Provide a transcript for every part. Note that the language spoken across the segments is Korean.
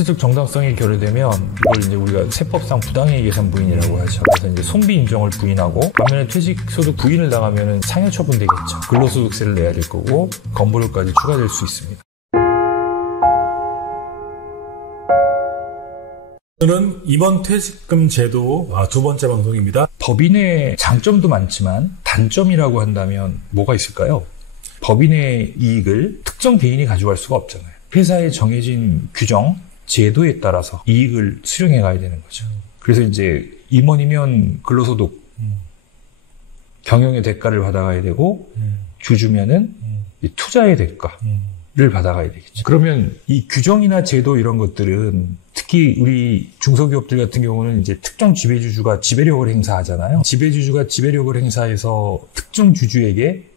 자체적 정당성이 결여되면 이걸 이제 우리가 세법상 부당이익 계산 부인이라고 하죠. 그래서 이제 손비 인정을 부인하고 반면에 퇴직소득 부인을 당하면은 상해 처분되겠죠. 근로소득세를 내야 될 거고 건보료까지 추가될 수 있습니다. 오늘은 이번 퇴직금 제도 두 번째 방송입니다. 법인의 장점도 많지만 단점이라고 한다면 뭐가 있을까요? 법인의 이익을 특정 개인이 가져갈 수가 없잖아요. 회사에 정해진 규정, 제도에 따라서 이익을 수령해 가야 되는 거죠. 그래서 이제 임원이면 근로소득, 경영의 대가를 받아가야 되고 주주면은 투자의 대가를 받아가야 되겠죠. 그러면 이 규정이나 제도 이런 것들은 특히 우리 중소기업들 같은 경우는 이제 특정 지배주주가 지배력을 행사하잖아요. 지배주주가 지배력을 행사해서 특정 주주에게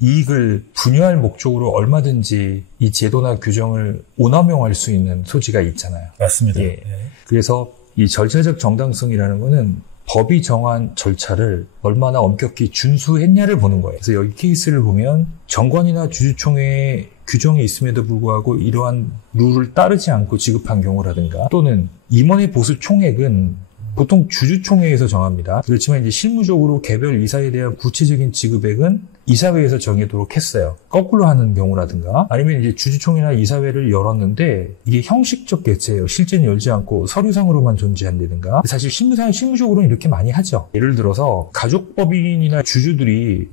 이익을 분유할 목적으로 얼마든지 이 제도나 규정을 오남용할 수 있는 소지가 있잖아요. 맞습니다. 예. 그래서 이 절차적 정당성이라는 거는 법이 정한 절차를 얼마나 엄격히 준수했냐를 보는 거예요. 그래서 여기 케이스를 보면 정관이나 주주총회에 규정이 있음에도 불구하고 이러한 룰을 따르지 않고 지급한 경우라든가 또는 임원의 보수 총액은 보통 주주총회에서 정합니다. 그렇지만 이제 실무적으로 개별 이사에 대한 구체적인 지급액은 이사회에서 정하도록 했어요. 거꾸로 하는 경우라든가 아니면 이제 주주총회나 이사회를 열었는데 이게 형식적 개최예요. 실제는 열지 않고 서류상으로만 존재한다든가. 사실 실무적으로는 이렇게 많이 하죠. 예를 들어서 가족법인이나 주주들이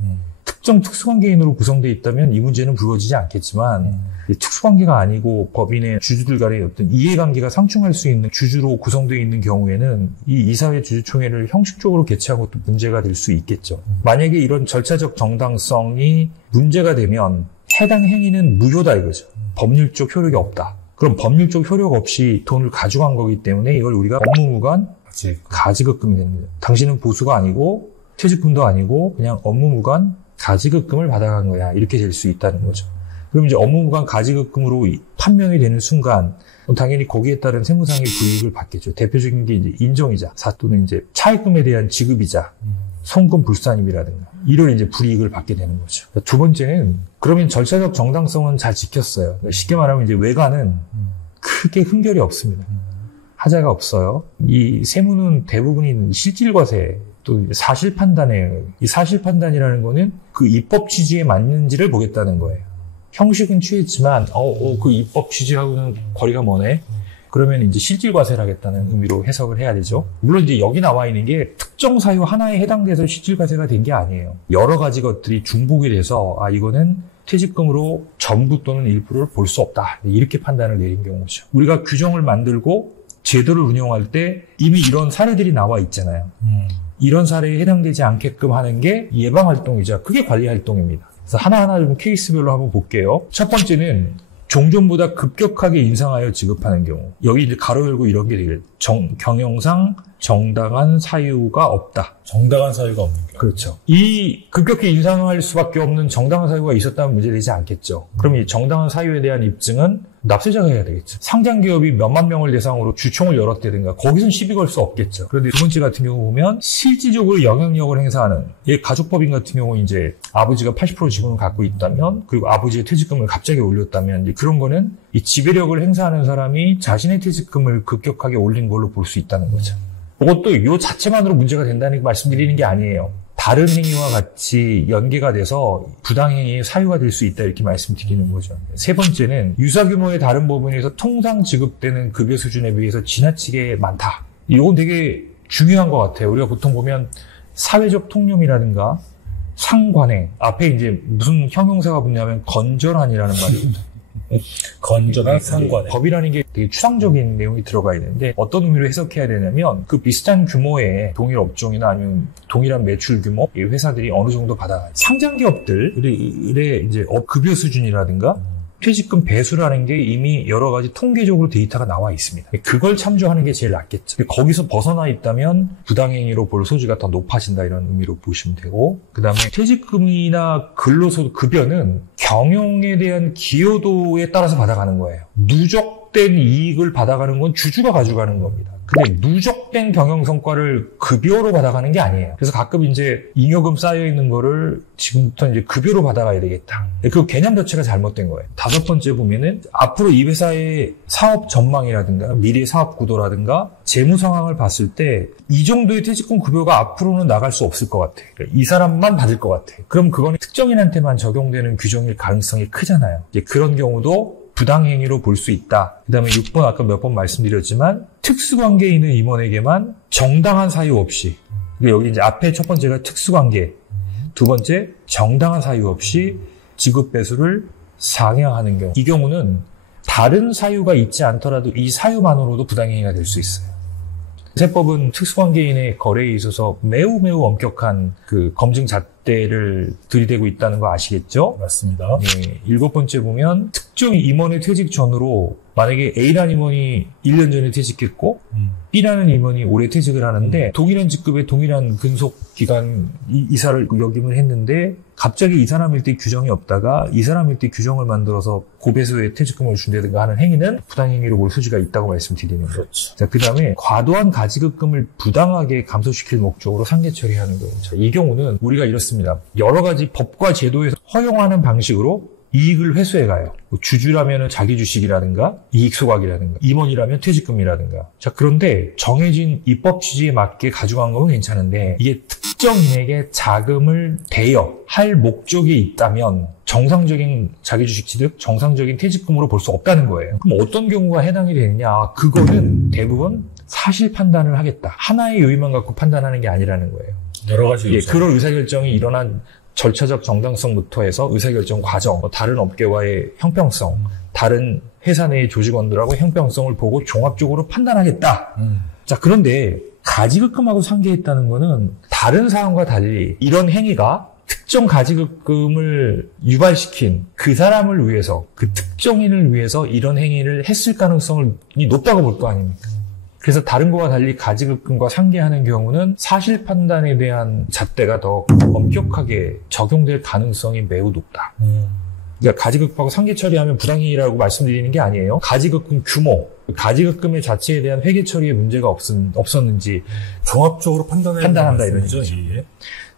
특정 특수관계인으로 구성되어 있다면 이 문제는 불거지지 않겠지만 특수관계가 아니고 법인의 주주들 간의 어떤 이해관계가 상충할 수 있는 주주로 구성되어 있는 경우에는 이 이사회 주주총회를 형식적으로 개최한 것도 문제가 될 수 있겠죠. 만약에 이런 절차적 정당성이 문제가 되면 해당 행위는 무효다 이거죠. 법률적 효력이 없다. 그럼 법률적 효력 없이 돈을 가져간 거기 때문에 이걸 우리가 업무무관 가지급금이 됩니다. 당신은 보수가 아니고 퇴직금도 아니고 그냥 업무무관 가지급금을 받아간 거야. 이렇게 될 수 있다는 거죠. 그럼 이제 업무무관 가지급금으로 판명이 되는 순간 당연히 거기에 따른 세무상의 불이익을 받겠죠. 대표적인 게 이제 인정이자 또는 이제 차입금에 대한 지급이자 송금 불산임이라든가 이런 이제 불이익을 받게 되는 거죠. 두 번째는 그러면 절차적 정당성은 잘 지켰어요. 쉽게 말하면 이제 외관은 크게 흠결이 없습니다. 하자가 없어요. 이 세무는 대부분이 실질과세 또 사실 판단이에요. 이 사실 판단이라는 거는 그 입법 취지에 맞는지를 보겠다는 거예요. 형식은 취했지만 그 입법 취지하고는 거리가 머네. 그러면 이제 실질과세를 하겠다는 의미로 해석을 해야 되죠. 물론 이제 여기 나와 있는 게 특정 사유 하나에 해당돼서 실질과세가 된 게 아니에요. 여러 가지 것들이 중복이 돼서 이거는 퇴직금으로 전부 또는 일부를 볼 수 없다. 이렇게 판단을 내린 경우죠. 우리가 규정을 만들고 제도를 운영할 때 이미 이런 사례들이 나와 있잖아요. 이런 사례에 해당되지 않게끔 하는 게 예방활동이자 그게 관리활동입니다. 그래서 하나하나 좀 케이스별로 한번 볼게요. 첫 번째는 종전보다 급격하게 인상하여 지급하는 경우. 여기 이제 가로 열고 이런 게 되겠죠. 경영상 정당한 사유가 없다. 정당한 사유가 없는 경우. 그렇죠. 이 급격히 인상할 수밖에 없는 정당한 사유가 있었다면 문제되지 않겠죠. 그럼 이 정당한 사유에 대한 입증은 납세자가 해야 되겠죠. 상장기업이 몇만 명을 대상으로 주총을 열었다든가 거기선 시비 걸 수 없겠죠. 그런데 두 번째 같은 경우 보면 실질적으로 영향력을 행사하는 가족법인 같은 경우 이제 아버지가 80% 지분을 갖고 있다면 그리고 아버지의 퇴직금을 갑자기 올렸다면 이제 그런 거는 이 지배력을 행사하는 사람이 자신의 퇴직금을 급격하게 올린 걸로 볼 수 있다는 거죠. 그것도 이 자체만으로 문제가 된다는 말씀드리는 게 아니에요. 다른 행위와 같이 연계가 돼서 부당행위의 사유가 될 수 있다 이렇게 말씀드리는 거죠. 세 번째는 유사규모의 다른 법인에서 통상 지급되는 급여 수준에 비해서 지나치게 많다. 이건 되게 중요한 것 같아요. 우리가 보통 보면 사회적 통념이라든가 상관행 앞에 이제 무슨 형용사가 붙냐면 건전한이라는 말이 건전한 상관행. 법이라는 게 되게 추상적인 내용이 들어가 있는데 어떤 의미로 해석해야 되냐면 그 비슷한 규모의 동일 업종이나 아니면 동일한 매출 규모 이 회사들이 어느 정도 받아가요. 상장 기업들의 이제 급여 수준이라든가 퇴직금 배수라는 게 이미 여러 가지 통계적으로 데이터가 나와 있습니다. 그걸 참조하는 게 제일 낫겠죠. 거기서 벗어나 있다면 부당행위로 볼 소지가 더 높아진다 이런 의미로 보시면 되고 그 다음에 퇴직금이나 근로소득 급여는 경영에 대한 기여도에 따라서 받아가는 거예요. 누적된 이익을 받아가는 건 주주가 가져가는 겁니다. 근데 누적된 경영성과를 급여로 받아가는 게 아니에요. 그래서 가끔 이제 잉여금 쌓여있는 거를 지금부터 이제 급여로 받아가야 되겠다. 그 개념 자체가 잘못된 거예요. 5번째 보면은 앞으로 이 회사의 사업 전망이라든가 미래 사업 구도라든가 재무 상황을 봤을 때 이 정도의 퇴직금 급여가 앞으로는 나갈 수 없을 것 같아. 이 사람만 받을 것 같아. 그럼 그건 특정인한테만 적용되는 규정일 가능성이 크잖아요. 이제 그런 경우도 부당행위로 볼 수 있다. 그 다음에 6번 아까 몇 번 말씀드렸지만 특수관계에 있는 임원에게만 정당한 사유 없이 여기 이제 앞에 첫 번째가 특수관계, 두 번째 정당한 사유 없이 지급 배수를 상향하는 경우, 이 경우는 다른 사유가 있지 않더라도 이 사유만으로도 부당행위가 될 수 있어요. 세법은 특수관계인의 거래에 있어서 매우 엄격한 그 검증 잣대를 들이대고 있다는 거 아시겠죠? 맞습니다. 네, 7번째 보면 특정 임원의 퇴직 전후로 만약에 A라는 임원이 1년 전에 퇴직했고 B라는 임원이 올해 퇴직을 하는데 동일한 직급에 동일한 근속 기간 이사를 역임을 했는데 갑자기 이 사람일 때 규정이 없다가 이 사람일 때 규정을 만들어서 고배수의 퇴직금을 준다든가 하는 행위는 부당행위로 볼 소지가 있다고 말씀드리는 거죠. 그렇죠. 자, 그 다음에 과도한 가지급금을 부당하게 감소시킬 목적으로 상계 처리하는 거예요. 자, 이 경우는 우리가 이렇습니다. 여러 가지 법과 제도에서 허용하는 방식으로 이익을 회수해가요. 주주라면 자기 주식이라든가 이익 소각이라든가 임원이라면 퇴직금이라든가. 자, 그런데 정해진 입법 취지에 맞게 가져간 건 괜찮은데 이게 특정인에게 자금을 대여할 목적이 있다면 정상적인 자기 주식 취득, 정상적인 퇴직금으로 볼 수 없다는 거예요. 그럼 어떤 경우가 해당이 되느냐? 그거는 대부분 사실 판단을 하겠다. 하나의 요인만 갖고 판단하는 게 아니라는 거예요. 여러 가지 요소. 그런 의사결정이 일어난 절차적 정당성부터 해서 의사결정 과정, 다른 업계와의 형평성, 다른 회사 내의 조직원들하고 형평성을 보고 종합적으로 판단하겠다. 자, 그런데 가지급금하고 상계했다는 거는 다른 사항과 달리 이런 행위가 특정 가지급금을 유발시킨 그 사람을 위해서, 그 특정인을 위해서 이런 행위를 했을 가능성이 높다고 볼 거 아닙니까? 그래서 다른 거와 달리 가지급금과 상계하는 경우는 사실 판단에 대한 잣대가 더 엄격하게 적용될 가능성이 매우 높다. 그러니까 가지급금하고 상계 처리하면 부당행위라고 말씀드리는 게 아니에요. 가지급금 규모, 가지급금의 자체에 대한 회계 처리에 문제가 없었는지 종합적으로 판단한다 이런 거죠. 예.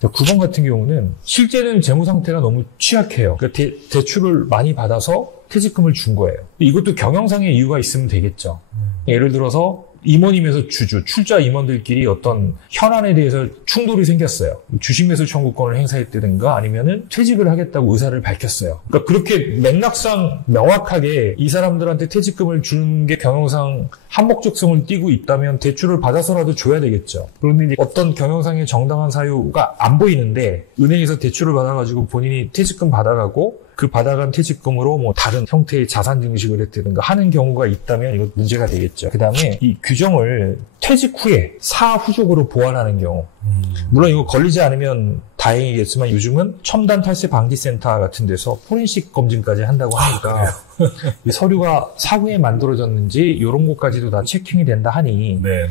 9번 같은 경우는 실제는 재무 상태가 너무 취약해요. 그러니까 대출을 많이 받아서 퇴직금을 준 거예요. 이것도 경영상의 이유가 있으면 되겠죠. 예를 들어서 임원이면서 주주, 출자 임원들끼리 어떤 현안에 대해서 충돌이 생겼어요. 주식 매수 청구권을 행사했다든가 아니면은 퇴직을 하겠다고 의사를 밝혔어요. 그러니까 그렇게 맥락상 명확하게 이 사람들한테 퇴직금을 주는 게 경영상 한목적성을 띠고 있다면 대출을 받아서라도 줘야 되겠죠. 그런데 이제 어떤 경영상의 정당한 사유가 안 보이는데 은행에서 대출을 받아가지고 본인이 퇴직금 받아가고 그 받아간 퇴직금으로 뭐 다른 형태의 자산 증식을 했다든가 하는 경우가 있다면 이거 문제가 되겠죠. 그 다음에 이 규정을 퇴직 후에 사후적으로 보완하는 경우. 물론 이거 걸리지 않으면 다행이겠지만 요즘은 첨단 탈세 방지센터 같은 데서 포렌식 검증까지 한다고 하니까 이 서류가 사후에 만들어졌는지 이런 것까지도 다 체킹이 된다 하니 네네.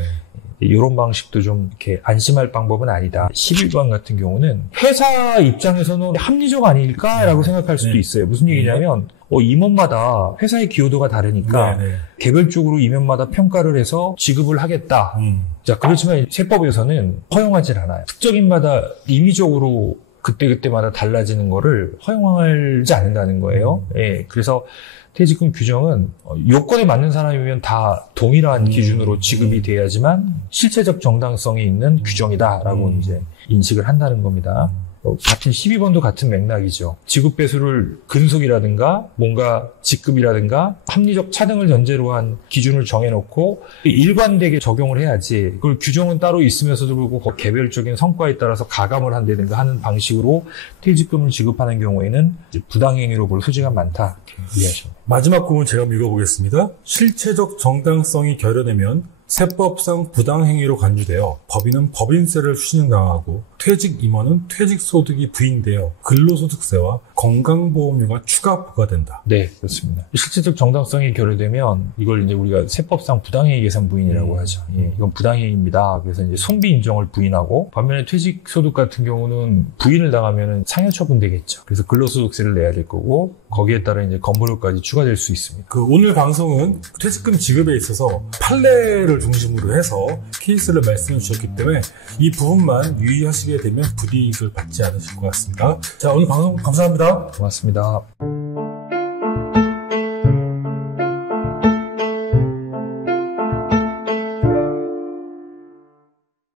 이런 방식도 좀 이렇게 안심할 방법은 아니다. 11번 같은 경우는 회사 입장에서는 합리적 아닐까라고 생각할 수도 있어요. 무슨 얘기냐면 임원마다 회사의 기여도가 다르니까 개별적으로 임원마다 평가를 해서 지급을 하겠다. 자, 그렇지만 세법에서는 허용하지 않아요. 특정인마다 임의적으로 그때그때마다 달라지는 거를 허용하지 않는다는 거예요. 예, 그래서 퇴직금 규정은 요건에 맞는 사람이면 다 동일한 기준으로 지급이 돼야지만 실체적 정당성이 있는 규정이다라고 이제 인식을 한다는 겁니다. 같은 12번도 같은 맥락이죠. 지급 배수를 근속이라든가 뭔가 직급이라든가 합리적 차등을 전제로 한 기준을 정해놓고 일관되게 적용을 해야지 그걸 규정은 따로 있으면서도 불구하고 개별적인 성과에 따라서 가감을 한다든가 하는 방식으로 퇴직금을 지급하는 경우에는 부당행위로 볼 소지가 많다. 이해하십니까? 마지막 부분 제가 읽어보겠습니다. 실체적 정당성이 결여되면 세법상 부당행위로 간주되어 법인은 법인세를 추징당하고 퇴직 임원은 퇴직소득이 부인되어 근로소득세와 건강보험료가 추가 부과된다. 네, 그렇습니다. 실질적 정당성이 결여되면 이걸 이제 우리가 세법상 부당해이 계산 부인이라고 하죠. 예, 이건 부당해이입니다. 그래서 이제 손비 인정을 부인하고, 반면에 퇴직소득 같은 경우는 부인을 당하면 상해 처분되겠죠. 그래서 근로소득세를 내야 될 거고, 거기에 따라 이제 건보료까지 추가될 수 있습니다. 오늘 방송은 퇴직금 지급에 있어서 판례를 중심으로 해서 케이스를 말씀해 주셨기 때문에 이 부분만 유의하시게 되면 불이익을 받지 않으실 것 같습니다. 자, 오늘 방송 감사합니다. 고맙습니다.